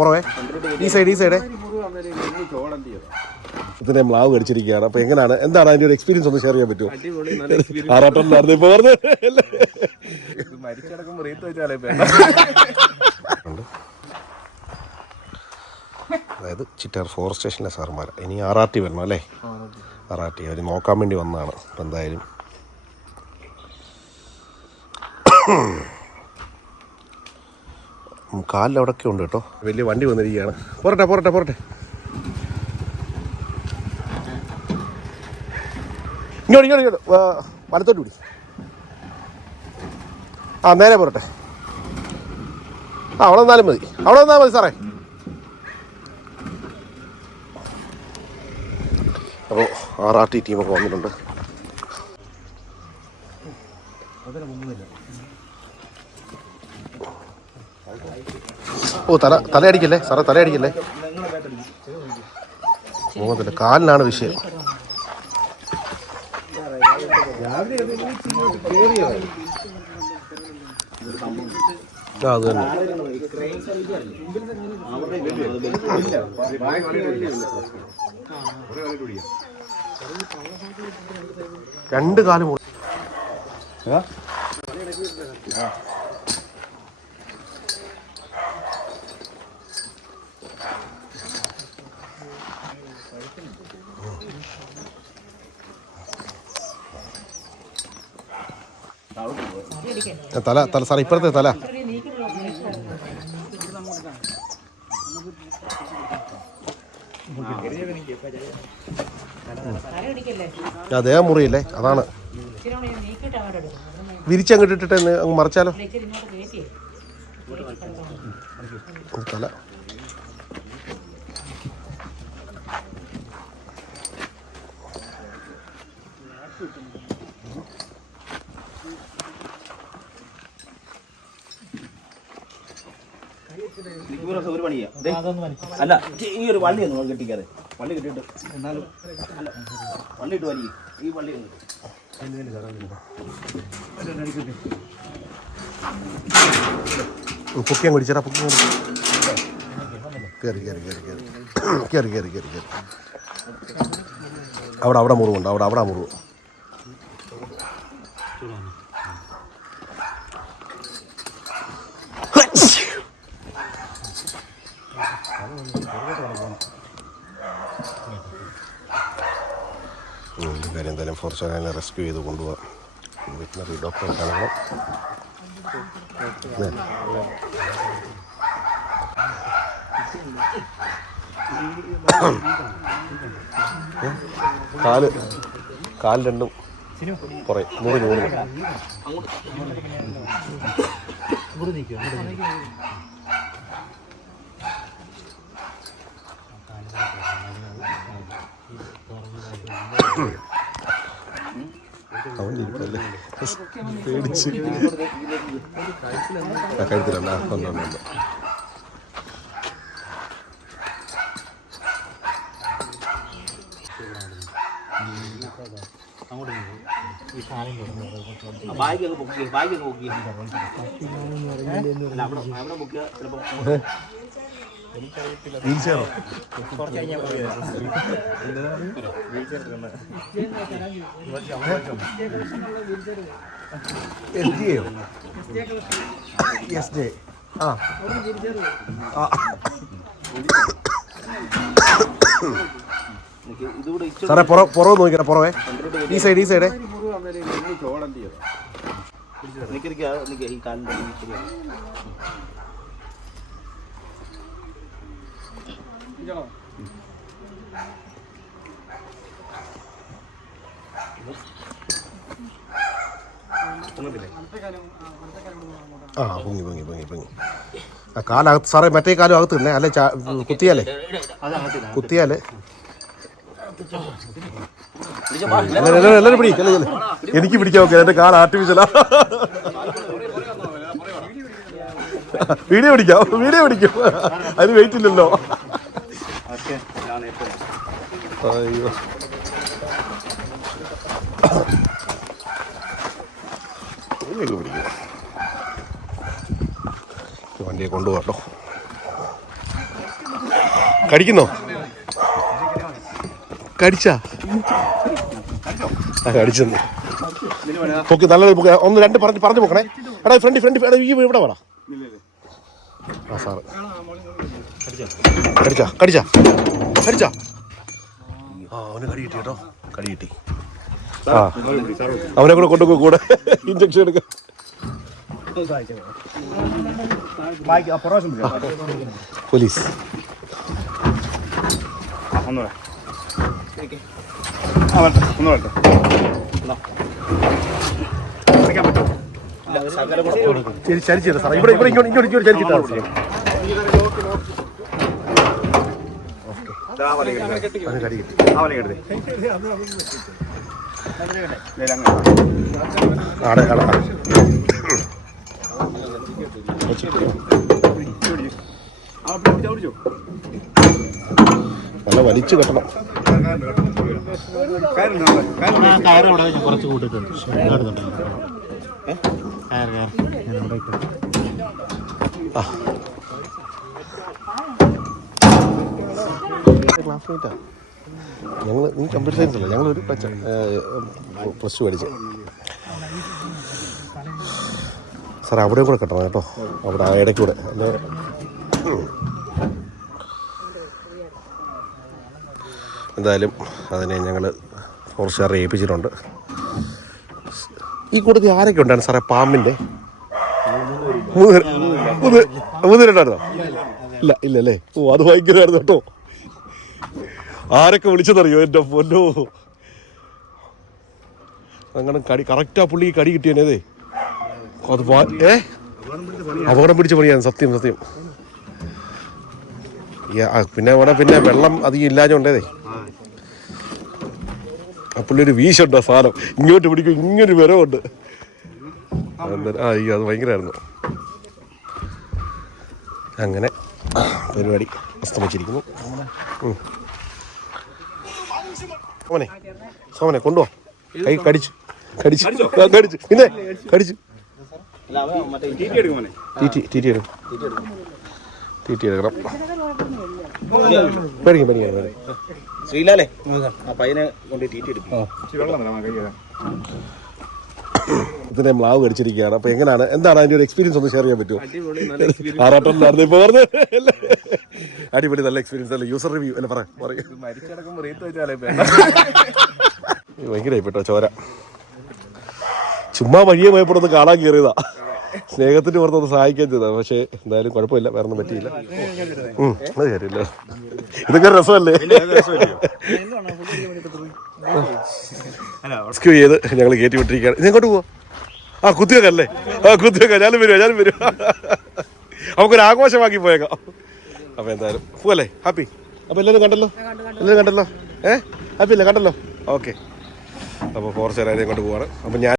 പുറമേ ഈ സൈഡ് ഇതിനെ മ്ലാവ് കടിച്ചിരിക്കുകയാണ്. അപ്പൊ എങ്ങനെയാണ്, എന്താണ് അതിന്റെ ഒരു എക്സ്പീരിയൻസ് ഒന്ന് ഷെയർ ചെയ്യാൻ പറ്റുമോ? ആറാട്ടം ഇപ്പൊ അതായത് ചിറ്റാർ ഫോറസ്റ്റ് സ്റ്റേഷനിലെ സാർമാർ ഇനി RRT വരണം അല്ലേ? RRT അവർ നോക്കാൻ വേണ്ടി വന്നതാണ്. അപ്പം എന്തായാലും കാലിൽ അവിടെയൊക്കെ ഉണ്ട് കേട്ടോ. വലിയ വണ്ടി വന്നിരിക്കുകയാണ്. പോരട്ടെ ഇങ്ങോട്ട് വലത്തോട്ട് പിടി. നേരെ പോരട്ടെ. അവിടെ വന്നാലും മതി സാറേ. അപ്പോൾ RRT ടീമൊക്കെ വന്നിട്ടുണ്ട്. തലയടിക്കല്ലേ സാറേ, തലയടിക്കല്ലേ. പോകുന്നില്ല, കാലിനാണ് വിഷയം. അത് തന്നെ. രണ്ട് കാലും തല സാറേ, ഇപ്പുറത്തെ തല. ദേഹം മുറിയില്ലേ, അതാണ്. വിരിച്ചങ്ങോട്ട് ഇട്ടിട്ട് അങ്ങ് മറിച്ചാലോ. തല ഒരു പണിയാ. അല്ല, ഈ ഒരു വള്ളി ഒന്ന് കെട്ടിക്കാതെ. വള്ളി കെട്ടിട്ട് എന്നാലും അല്ല, വള്ളി ഇട്ട് വലിയ ഈ വള്ളി പൊക്കിയാൻ കുടിച്ചാ. കയറി അവിടെ മുറിവുണ്ട്. അവിടെ മുറിവ്. കാര്യം എന്തായാലും ഫോറസ്റ്റുകാരെ റെസ്ക്യൂ ചെയ്ത് കൊണ്ടുപോകാം. വെറ്റിനറി ഡോക്ടറെ കാണണം. കാല് രണ്ടും കുറേ മുറിഞ്ഞു. അവനിരിപ്പല്ലേ പേടിച്ച് കഴുത്തിലല്ല. ഉണ്ട്. വീൽചെയറോ? SJ. സാറേ പുറവ് നോക്കിക്കണേ, പുറവേ ഈ സൈഡ്. പൊങ്ങി. കാലകത്ത് സാറേ, മറ്റേ കാലം അകത്ത് തന്നെ അല്ലെ? കുത്തിയാലേ എല്ലാവരും പിടിക്കല്ലേ. എനിക്ക് പിടിക്കാൻ നോക്കിയാൽ എൻ്റെ കാൽ ആർട്ടിഫിഷ്യലാ. വീഡിയോ പിടിക്കും. അതിന് വെയിറ്റ് ഇല്ലല്ലോ. അയ്യോ, വണ്ടിയെ കൊണ്ടുപോകട്ടോ. കടിക്കുന്നോ? കടിച്ചാ? കടിച്ചെന്ന് പൊക്കി നല്ലത് പൊക്കി. ഒന്ന് രണ്ട് പറഞ്ഞു പോക്കണേ. എടാ ഫ്രണ്ട് എടാ ഈ ഇവിടെ വേണം. ആ സാറ് കടിച്ചാ ആ അവന് കടി കിട്ടി കേട്ടോ. കടി കിട്ടി. ആ അവനെ കൂടെ കൊണ്ടുപോ കൂടെ ഇഞ്ചക്ഷൻ എടുക്ക. പോലീസ് ചരിച്ചില്ല സാറേ. ഇവിടെ ഇങ്ങോട്ട് ചരിച്ചിട്ടാണ്. കടി കിട്ടി. ആടെ നല്ല വലിച്ചു കെട്ടണം. കുറച്ച് കൂട്ടിട്ടുണ്ട്. ക്ലാസ്മേറ്റാ ഞങ്ങൾ. നീ കമ്പ്യൂട്ടർ സയൻസ് അല്ലേ? ഞങ്ങളൊരു പ്ലസ് ടു പഠിച്ചത്. സാറേ അവിടെയും കൂടെ കെട്ടണം കേട്ടോ. അവിടെ ആ ഇടയ്ക്കൂടെ അല്ലേ. എന്തായാലും അതിനെ ഞങ്ങൾ ഫോറസ്റ്റുകാരെ ഏൽപ്പിച്ചിട്ടുണ്ട്. ഈ കൂട്ടത്തിൽ ആരൊക്കെ ഉണ്ടായിരുന്നു സാറേ? പാമ്പിൻ്റെ മൂന്ന് രണ്ടായിരുന്നോ? ഇല്ല അല്ലേ? ഓ അത് ഭയങ്കരമായിരുന്നു കേട്ടോ. ആരൊക്കെ വിളിച്ചതറിയോ? എൻ്റെ പൊന്നോ, അങ്ങനെ കടി കറക്റ്റാ പുള്ളി കടി കിട്ടിയതേ. അത് അപകടം പിടിച്ച പണിയാണ്. സത്യം. പിന്നെ അവിടെ വെള്ളം അധികം ഇല്ലാഞ്ഞോണ്ടേ ആ പുള്ളി ഒരു വീശുണ്ടോ സാധനം ഇങ്ങോട്ട് പിടിക്കും. ഇങ്ങനൊരു വിരവുണ്ട്. അത് ഭയങ്കരമായിരുന്നു. അങ്ങനെ പരിപാടി അസ്തമിച്ചിരിക്കുന്നു. സോമനെ കൊണ്ടുപോ. കൈ കടിച്ചു പിന്നെ കടിച്ചു. തീറ്റി എടുക്കണം. പേടിക്കും. ശ്രീലാലേ ആ പയ്യനെ കൊണ്ട് തീറ്റി എടുക്കും. ഇതിനെ മ്ലാവ് കടിച്ചിരിക്കുകയാണ്. അപ്പൊ എങ്ങനെയാണ്, എന്താണ് അതിന്റെ ഒരു എക്സ്പീരിയൻസ് ഒന്ന് ഷെയർ ചെയ്യാൻ പറ്റുമോ? ആറാട്ടം ഇപ്പൊ പറഞ്ഞ അടിപൊളി നല്ല എക്സ്പീരിയൻസ് അല്ലേ? യൂസർ റിവ്യൂ അല്ലേ? പറയും ഭയങ്കരമായി പെട്ടോ ചോര. ചുമ്മാ വഴിയെ പോയപ്പോഴൊന്ന് കാണാൻ കയറിയതാ. സ്നേഹത്തിന് പുറത്തൊന്ന് സഹായിക്കാൻ ചെയ്താ. പക്ഷേ എന്തായാലും കുഴപ്പമില്ല, വേറെ ഒന്നും പറ്റിയില്ല. അത് കാര്യമില്ല. ഇതൊക്കെ രസമല്ലേ? റെസ്ക്യൂ ചെയ്ത് ഞങ്ങൾ കയറ്റി വിട്ടിരിക്കുകയാണ്. ഇതെങ്ങോട്ട് പോവാ? കുത്തിവെക്കല്ലേ? കുത്തിവെക്കാം. ഞാനും വരും. നമുക്കൊരു ആഘോഷമാക്കി പോയേക്കാം. അപ്പോൾ എന്തായാലും പോവല്ലേ? ഹാപ്പി? അപ്പോൾ എല്ലാവരും കണ്ടല്ലോ? ഹാപ്പി അല്ലേ? കണ്ടല്ലോ? ഓക്കെ. അപ്പോൾ ഫോറസ്റ്റ് കൊണ്ട് പോവാണ്. അപ്പം ഞാൻ